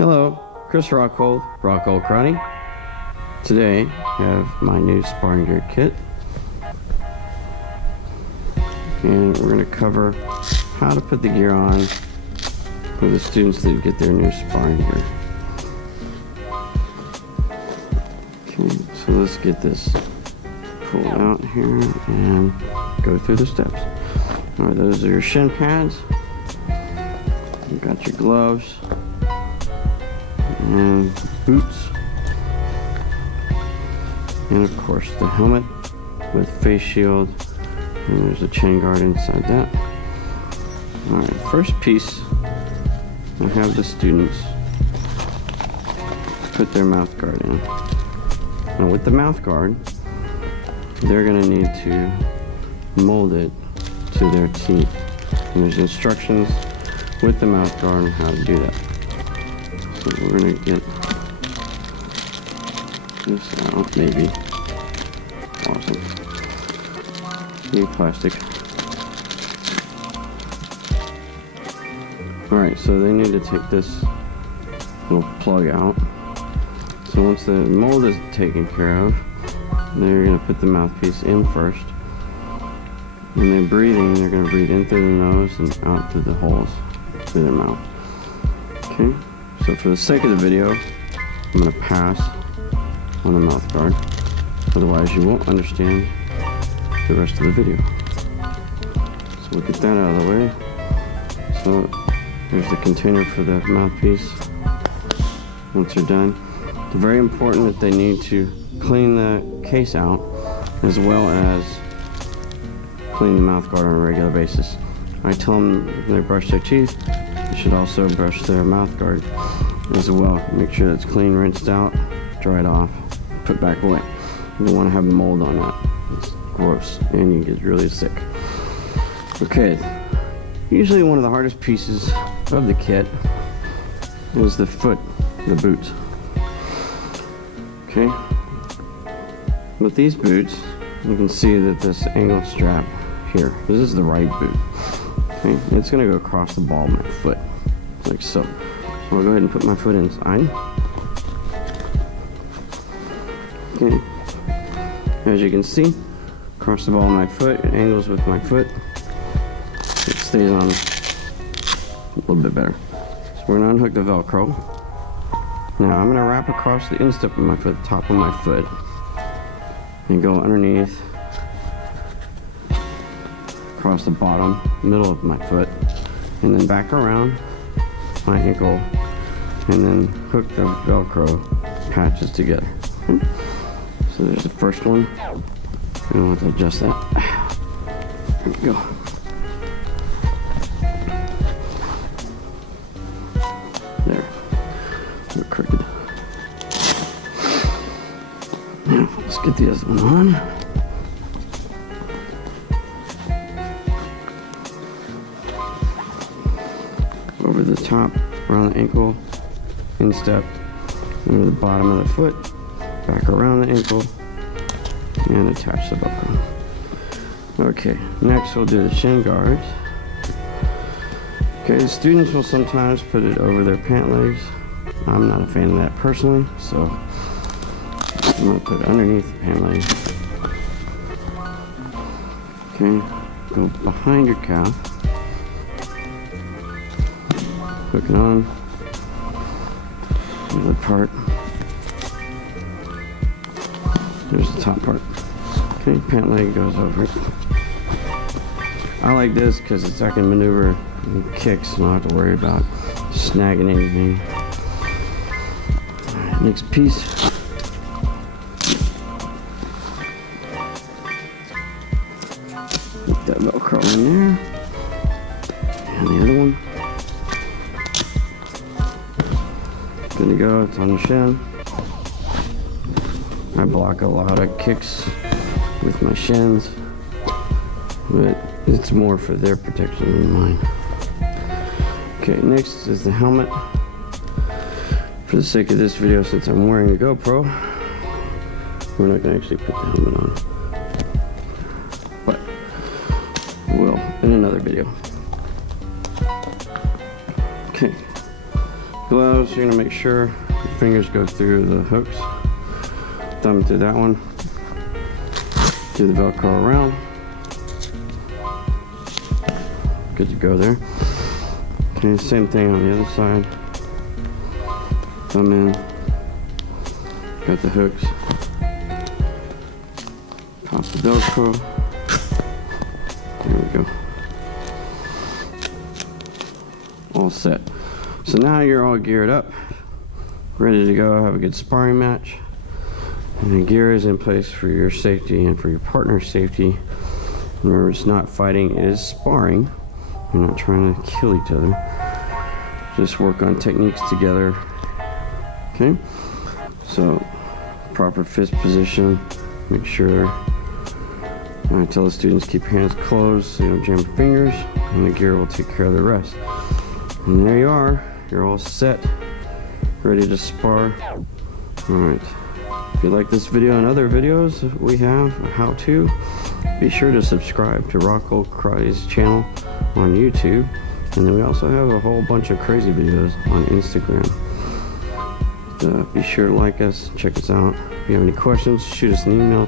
Hello, Chris Rockhold Karate. Today I have my new sparring gear kit, and we're going to cover how to put the gear on for the students that get their new sparring gear. Okay, so let's get this pulled out here and go through the steps. Alright, those are your shin pads. You've got your gloves and boots, and of course the helmet with face shield, and there's a chain guard inside that. Alright, first piece, I have the students put their mouth guard in. Now with the mouth guard, they're going to need to mold it to their teeth, and there's instructions with the mouth guard on how to do that. So we're going to get this out, maybe. Awesome. New plastic. Alright, so they need to take this little plug out. So once the mold is taken care of, they're going to put the mouthpiece in first. When they're breathing, they're going to breathe in through the nose and out through the holes through their mouth. Okay, so for the sake of the video, I'm going to pass on the mouth guard. Otherwise, you won't understand the rest of the video. So we'll get that out of the way. So there's the container for the mouthpiece. Once you're done, it's very important that they need to clean the case out as well as clean the mouth guard on a regular basis. I tell them when they brush their teeth, they should also brush their mouth guard as well. Make sure it's clean, rinsed out, dried off, put back away. You don't want to have mold on that. It's gross and you get really sick. Okay, usually one of the hardest pieces of the kit is the foot, the boots. Okay, with these boots, you can see that this angle strap here, this is the right boot. Okay, it's going to go across the ball of my foot, like so. I'll go ahead and put my foot inside. Okay, as you can see, across the ball of my foot, it angles with my foot. It stays on a little bit better. So we're going to unhook the Velcro. Now I'm going to wrap across the instep of my foot, the top of my foot, and go underneath, across the bottom, middle of my foot, and then back around my ankle, and then hook the Velcro patches together. Okay. So there's the first one. I'm going to adjust that. There we go. There. We're crooked. Now let's get the other one on. Over the top, around the ankle, instep, over the bottom of the foot, back around the ankle, and attach the Velcro. Okay, next we'll do the shin guards. Okay, the students will sometimes put it over their pant legs. I'm not a fan of that personally, so I'm going to put it underneath the pant leg. Okay, go behind your calf. Hook it on. There's the part. There's the top part. Okay, pant leg goes over it. I like this because I can maneuver and kicks and I don't have to worry about snagging anything. Alright, next piece. Put that Velcro in there. And the other one. Good to go, it's on the shin. I block a lot of kicks with my shins, but it's more for their protection than mine. Okay, next is the helmet. For the sake of this video, since I'm wearing a GoPro, we're not going to actually put the helmet on, but we'll in another video. Okay, Gloves, you're gonna make sure your fingers go through the hooks. Thumb through that one. Do the Velcro around. Good to go there. Okay, same thing on the other side. Thumb in. Got the hooks. Pop the Velcro. There we go. All set. So now you're all geared up, ready to go have a good sparring match. And the gear is in place for your safety and for your partner's safety. Remember, it's not fighting, it is sparring. You're not trying to kill each other. Just work on techniques together. Okay? So, proper fist position. Make sure, I tell the students, keep your hands closed so you don't jam your fingers, and the gear will take care of the rest. And there you are. You're all set, ready to spar. Alright. If you like this video and other videos that we have, how to, be sure to subscribe to Rockhold Karate's channel on YouTube. And then we also have a whole bunch of crazy videos on Instagram. Be sure to like us, check us out. If you have any questions, shoot us an email.